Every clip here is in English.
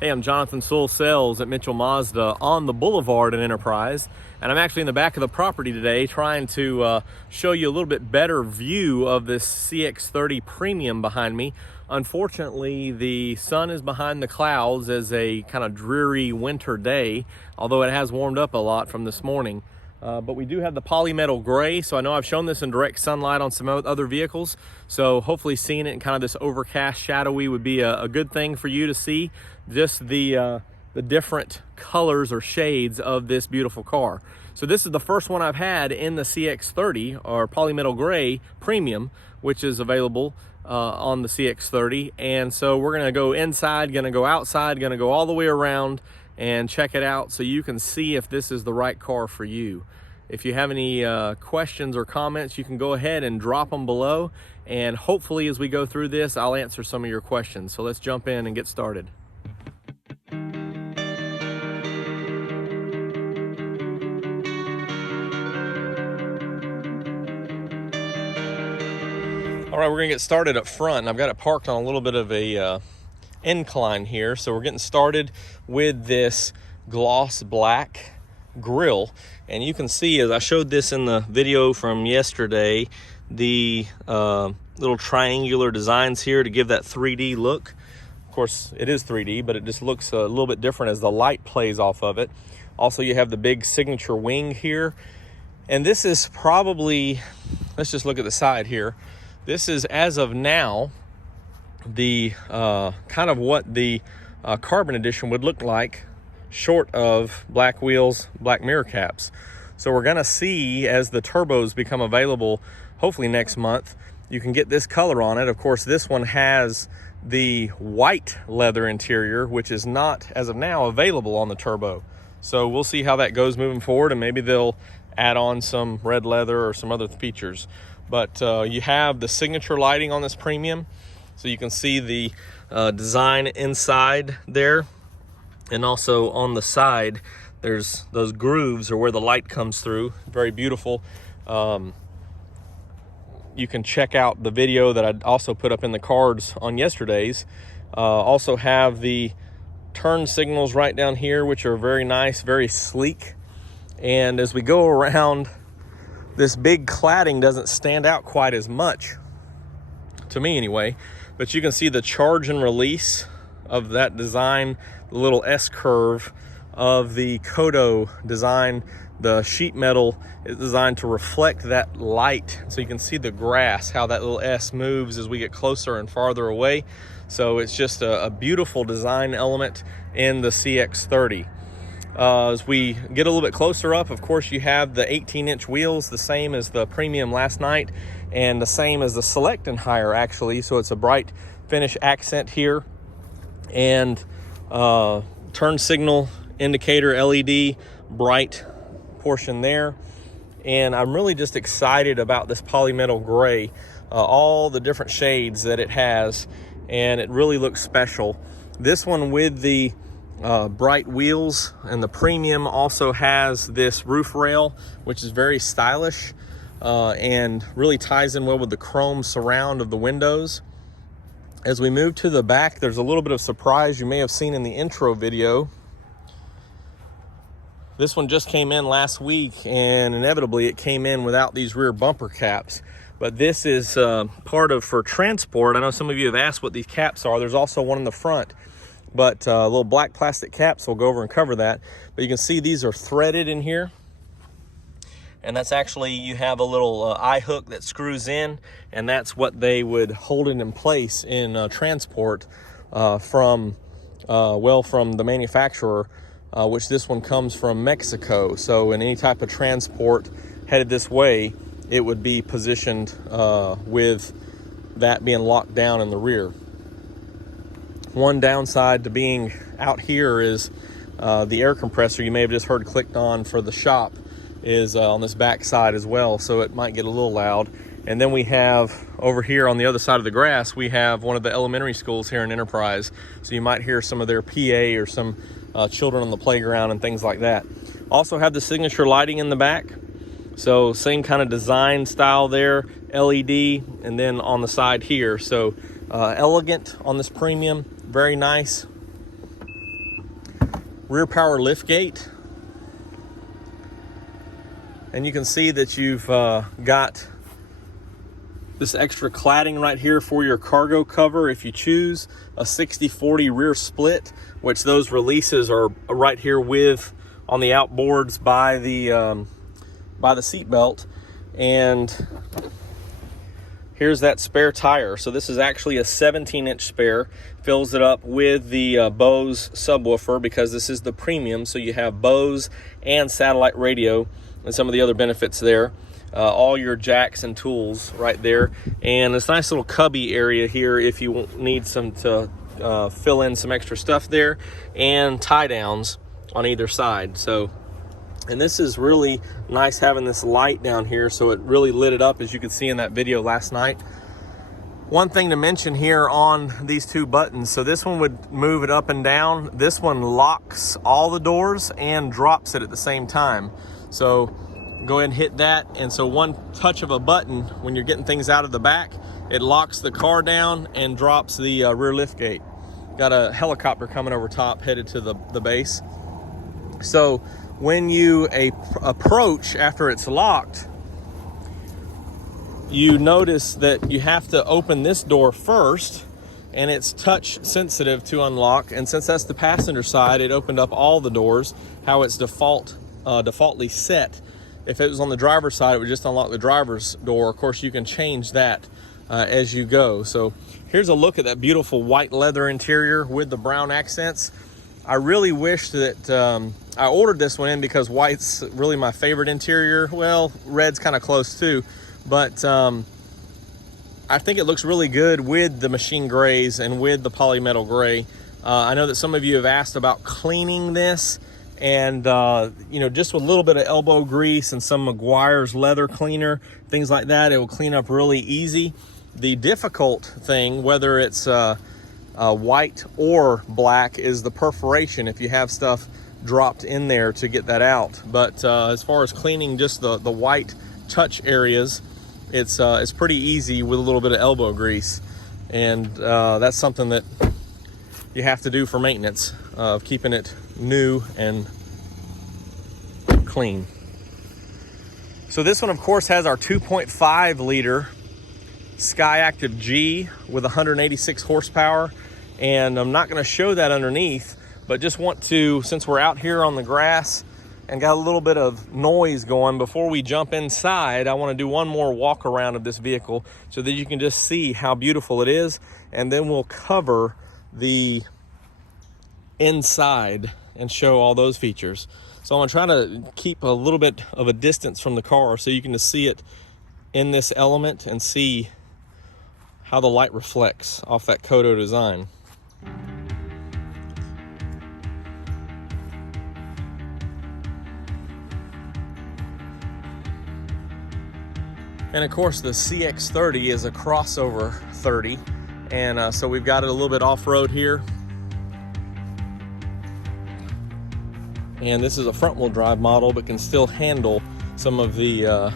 Hey, I'm Jonathan Sewell Sales at Mitchell Mazda on the Boulevard in Enterprise, and I'm actually in the back of the property today trying to show you a little bit better view of this CX-30 Premium behind me. Unfortunately, the sun is behind the clouds as a kind of dreary winter day, although it has warmed up a lot from this morning. But we do have the Polymetal gray, so I know I've shown this in direct sunlight on some other vehicles, so hopefully seeing it in kind of this overcast, shadowy would be a good thing for you to see, just the different colors or shades of this beautiful car. So this is the first one I've had in the CX-30, or Polymetal gray Premium, which is available on the CX-30. And so we're gonna go inside, gonna go outside, gonna go all the way around and check it out so you can see if this is the right car for you. If you have any questions or comments, you can go ahead and drop them below, and hopefully as we go through this, I'll answer some of your questions. So let's jump in and get started. All right, we're gonna get started up front. I've got it parked on a little bit of a incline here, so we're getting started with this gloss black grille, and you can see, as I showed this in the video from yesterday, the little triangular designs here to give that 3D look. Of course it is 3D, but it just looks a little bit different as the light plays off of it. Also, you have the big signature wing here, and this is probably, let's just look at the side here. This is, as of now, the kind of what the carbon edition would look like, short of black wheels, black mirror caps. So we're gonna see, as the turbos become available, hopefully next month, you can get this color on it. Of course, this one has the white leather interior, which is not, as of now, available on the turbo. So we'll see how that goes moving forward, and maybe they'll add on some red leather or some other features. But you have the signature lighting on this Premium, so you can see the design inside there, and also on the side there's those grooves, or where the light comes through. Very beautiful. You can check out the video that I also put up in the cards on yesterday's. Also have the turn signals right down here, which are very nice, very sleek. And as we go around, this big cladding doesn't stand out quite as much, to me anyway, but you can see the charge and release of that design, the little S-curve of the Kodo design. The sheet metal is designed to reflect that light, so you can see the grass, how that little S moves as we get closer and farther away. So it's just a beautiful design element in the CX-30. As we get a little bit closer up, of course, you have the 18-inch wheels, the same as the Premium last night, and the same as the Select and higher, actually. So it's a bright finish accent here, and turn signal indicator LED, bright portion there. And I'm really just excited about this Polymetal gray, all the different shades that it has, and it really looks special. This one with the bright wheels, and the Premium also has this roof rail, which is very stylish and really ties in well with the chrome surround of the windows. As we move to the back, there's a little bit of surprise you may have seen in the intro video. This one just came in last week, and inevitably it came in without these rear bumper caps. But this is part of, for transport. I know some of you have asked what these caps are. There's also one in the front, but little black plastic caps. We'll go over and cover that. But you can see these are threaded in here, and that's actually, you have a little eye hook that screws in, and that's what they would hold it in place in transport from the manufacturer, which this one comes from Mexico. So in any type of transport headed this way, it would be positioned with that being locked down in the rear. One downside to being out here is the air compressor you may have just heard clicked on for the shop is on this back side as well, so it might get a little loud. And then we have over here on the other side of the grass, we have one of the elementary schools here in Enterprise, so you might hear some of their PA or some children on the playground and things like that. Also have the signature lighting in the back, so same kind of design style there, LED, and then on the side here. So elegant on this Premium, very nice. rear power lift gate. And you can see that you've got this extra cladding right here for your cargo cover if you choose. A 60-40 rear split, which those releases are right here with on the outboards by the seat belt. And here's that spare tire. So this is actually a 17-inch spare. Fills it up with the Bose subwoofer because this is the premium. So you have Bose and satellite radio and some of the other benefits there. All your jacks and tools right there. And this nice little cubby area here if you need some to fill in some extra stuff there. And tie downs on either side. So, and this is really nice having this light down here, so it really lit it up as you could see in that video last night. One thing to mention here on these two buttons, so this one would move it up and down. This one locks all the doors and drops it at the same time. So go ahead and hit that, and so one touch of a button when you're getting things out of the back, it locks the car down and drops the rear lift gate. Got a helicopter coming over top headed to the base. So when you approach after it's locked, you notice that you have to open this door first, and it's touch sensitive to unlock. And since that's the passenger side, it opened up all the doors, how it's defaultly set. If it was on the driver's side, it would just unlock the driver's door. Of course, you can change that as you go. So here's a look at that beautiful white leather interior with the brown accents. I really wish that I ordered this one in because white's really my favorite interior. Well, red's kind of close too, but I think it looks really good with the machine grays and with the polymetal gray. I know that some of you have asked about cleaning this, and you know, just with a little bit of elbow grease and some Meguiar's leather cleaner, things like that, it will clean up really easy. The difficult thing, whether it's white or black, is the perforation if you have stuff dropped in there to get that out. But as far as cleaning just the white touch areas, it's pretty easy with a little bit of elbow grease. And that's something that you have to do for maintenance of keeping it new and clean. So this one, of course, has our 2.5 liter Skyactiv G with 186 horsepower. And I'm not going to show that underneath, but just want to, since we're out here on the grass and got a little bit of noise going, before we jump inside, I want to do one more walk around of this vehicle so that you can just see how beautiful it is. And then we'll cover the inside and show all those features. So I'm going to try to keep a little bit of a distance from the car so you can just see it in this element and see how the light reflects off that Kodo design. And of course, the CX-30 is a crossover 30, and so we've got it a little bit off-road here. And this is a front-wheel drive model, but can still handle some of the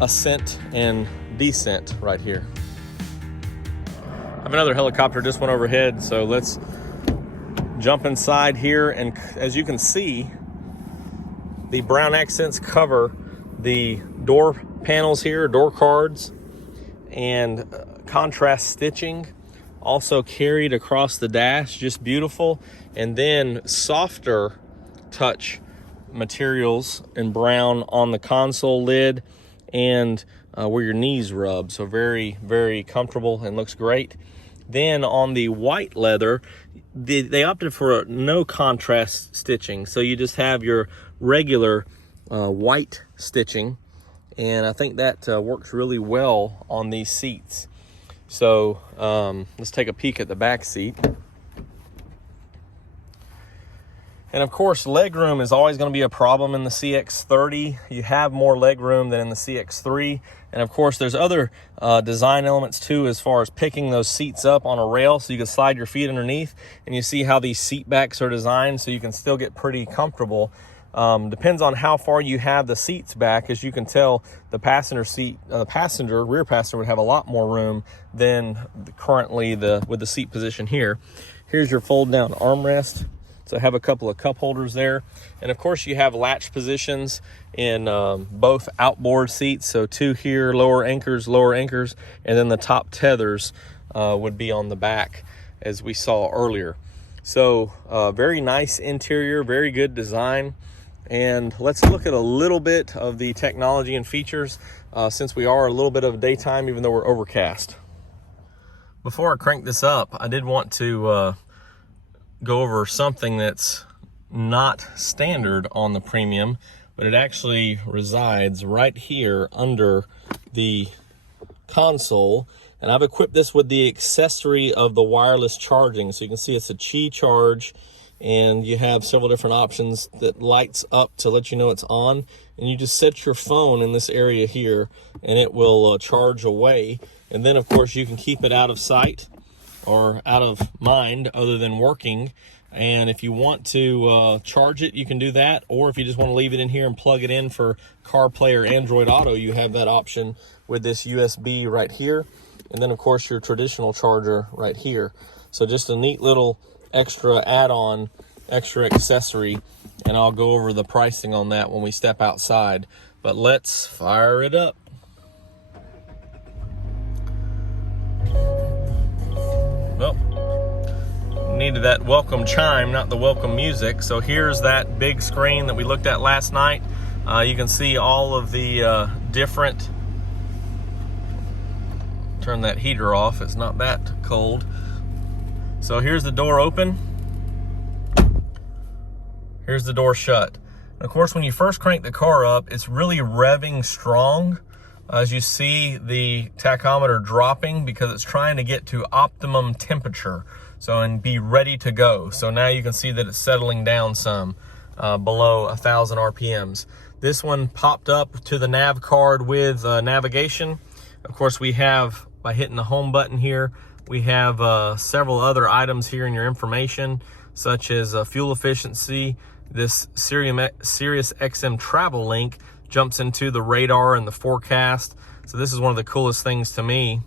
ascent and descent right here. I have another helicopter just went overhead, so let's jump inside here. And as you can see, the brown accents cover the door panels here, door cards, and contrast stitching also carried across the dash, just beautiful. And then softer touch materials in brown on the console lid and where your knees rub. So very, very comfortable and looks great. Then on the white leather, they opted for no contrast stitching. So you just have your regular white stitching. And I think that works really well on these seats. So let's take a peek at the back seat. And of course, legroom is always going to be a problem in the CX-30. You have more legroom than in the CX-3. And of course, there's other design elements too, as far as picking those seats up on a rail so you can slide your feet underneath. And you see how these seat backs are designed so you can still get pretty comfortable Depends on how far you have the seats back. As you can tell, the passenger seat, rear passenger would have a lot more room than currently with the seat position here. Here's your fold down armrest. So have a couple of cup holders there. And of course you have latch positions in both outboard seats. So 2 here, lower anchors, and then the top tethers would be on the back as we saw earlier. So very nice interior, very good design. And let's look at a little bit of the technology and features since we are a little bit of daytime, even though we're overcast. Before I crank this up, I did want to go over something that's not standard on the Premium, but it actually resides right here under the console. And I've equipped this with the accessory of the wireless charging. So you can see it's a Qi charge, and you have several different options that lights up to let you know it's on. And you just set your phone in this area here and it will charge away. And then of course you can keep it out of sight or out of mind other than working. And if you want to charge it, you can do that. Or if you just want to leave it in here and plug it in for CarPlay or Android Auto, you have that option with this USB right here. And then of course your traditional charger right here. So just a neat little extra add-on, extra accessory, and I'll go over the pricing on that when we step outside. But let's fire it up. Well, needed that welcome chime, not the welcome music. So here's that big screen that we looked at last night. You can see all of the different, turn that heater off, it's not that cold. So here's the door open, here's the door shut. And of course, when you first crank the car up, it's really revving strong. As you see the tachometer dropping because it's trying to get to optimum temperature. So, and be ready to go. So now you can see that it's settling down some below 1,000 RPMs. This one popped up to the nav card with navigation. Of course, we have, by hitting the home button here, we have several other items here in your information, such as fuel efficiency. This Sirius XM travel link jumps into the radar and the forecast. So this is one of the coolest things to me,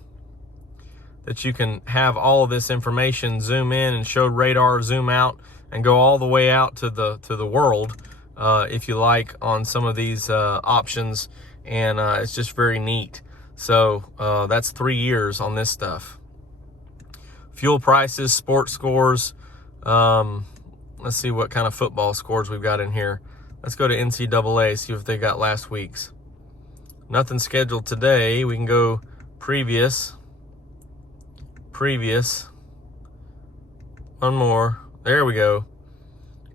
that you can have all of this information zoom in and show radar, zoom out, and go all the way out to the world if you like on some of these options. And it's just very neat. So that's 3 years on this stuff. Fuel prices, sports scores. Let's see what kind of football scores we've got in here. Let's go to NCAA, see if they got last week's. Nothing scheduled today. We can go previous. One more. There we go.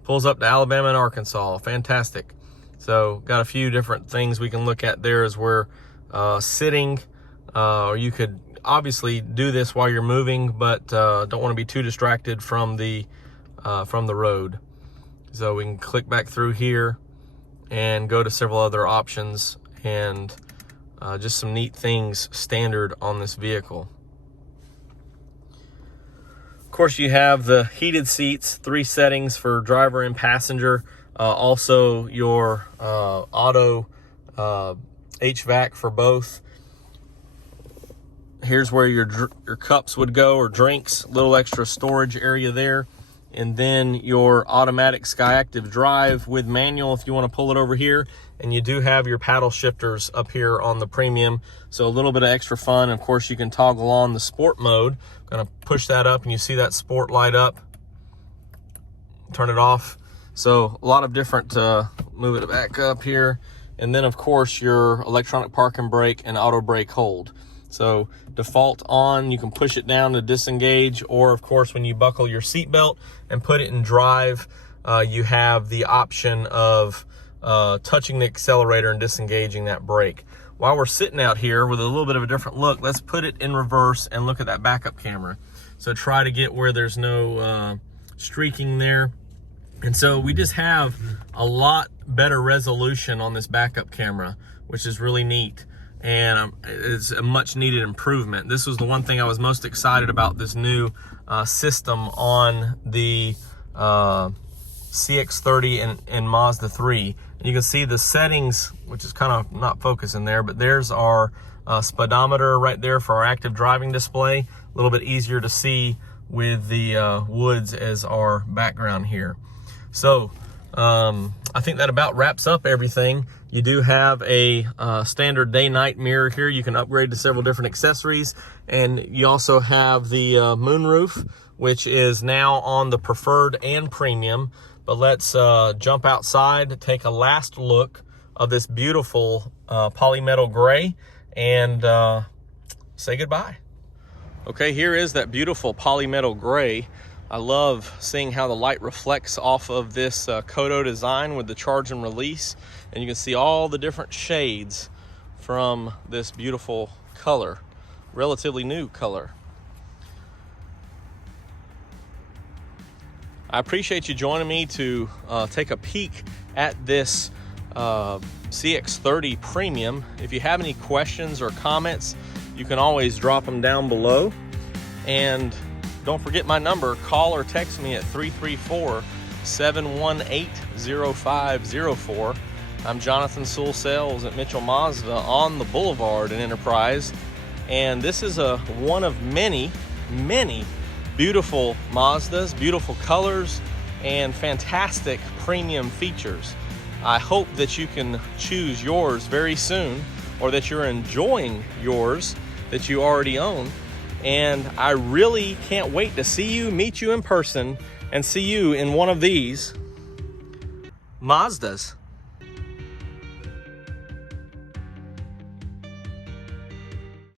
Pulls up to Alabama and Arkansas. Fantastic. So got a few different things we can look at there as we're sitting. Or you could obviously do this while you're moving, but don't want to be too distracted from the road. So we can click back through here and go to several other options, and just some neat things standard on this vehicle. Of course, you have the heated seats, 3 settings for driver and passenger. Also your auto HVAC for both. Here's where your cups would go, or drinks, little extra storage area there. And then your automatic Skyactiv drive with manual if you want to pull it over here. And you do have your paddle shifters up here on the Premium. So a little bit of extra fun. Of course, you can toggle on the sport mode. I'm going to push that up and you see that sport light up. Turn it off. So a lot of different, move it back up here. And then of course your electronic park and brake and auto brake hold. So default on, you can push it down to disengage, or of course when you buckle your seatbelt and put it in drive, you have the option of touching the accelerator and disengaging that brake. While we're sitting out here with a little bit of a different look, let's put it in reverse and look at that backup camera. So try to get where there's no streaking there. And so we just have a lot better resolution on this backup camera, which is really neat. And it's a much needed improvement. This was the one thing I was most excited about, this new system on the CX-30 and Mazda 3. And you can see the settings, which is kind of not focusing there, but there's our speedometer right there for our active driving display. A little bit easier to see with the woods as our background here. So I think that about wraps up everything. You do have a standard day-night mirror here. You can upgrade to several different accessories. And you also have the moonroof, which is now on the preferred and premium. But let's jump outside, take a last look of this beautiful polymetal gray, and say goodbye. Okay, here is that beautiful polymetal gray. I love seeing how the light reflects off of this Kodo design with the charge and release. And you can see all the different shades from this beautiful color, relatively new color. I appreciate you joining me to take a peek at this CX-30 Premium. If you have any questions or comments, you can always drop them down below. And don't forget my number. Call or text me at 334-718-0504. I'm Jonathan Sewell at Mitchell Mazda on the Boulevard in Enterprise. And this is one of many beautiful Mazdas, beautiful colors, and fantastic premium features. I hope that you can choose yours very soon, or that you're enjoying yours that you already own. And I really can't wait to see you, meet you in person, and see you in one of these Mazdas.